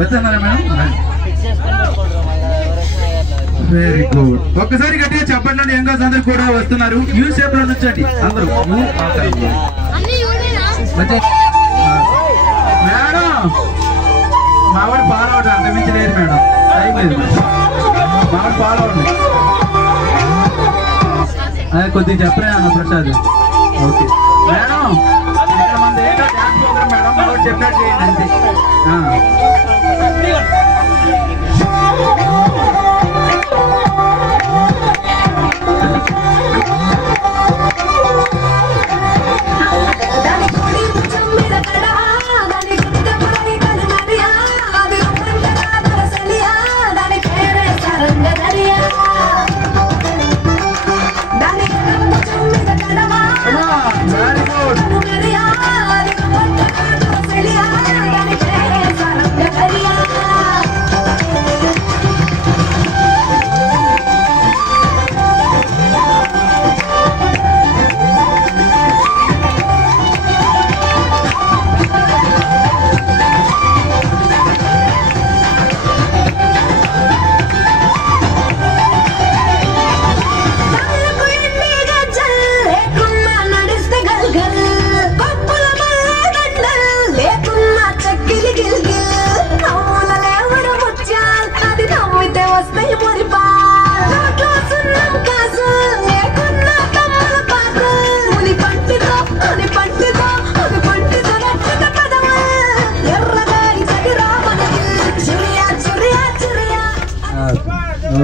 వచ్చారా madam? Very good. ఒక్కసారి గట్టిగా చెప్పండి. ఏం కాదు, అందరు కూడా వస్తున్నారు. యూ షేప్ లో నుంచండి అందరూ. మేడం మావాడు ఫాలో అవడం అంతమించి లేదు మేడం, టైం లేదు మేడం. మావాడు ఫాలో అవ్వండి. అదే కొద్దిగా చెప్పలే అన్న ప్రసాద్. ఓకే మేడం, ఇక్కడ మన డ్యాన్స్ ప్రోగ్రామ్ మేడం, మావాడు చెప్పినట్టు చేయండి అంతే.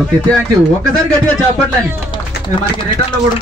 Okay, thank you. ఒక్కసారి గట్టిగా చెప్పట్లని మనకి రిటర్న్ లో కూడా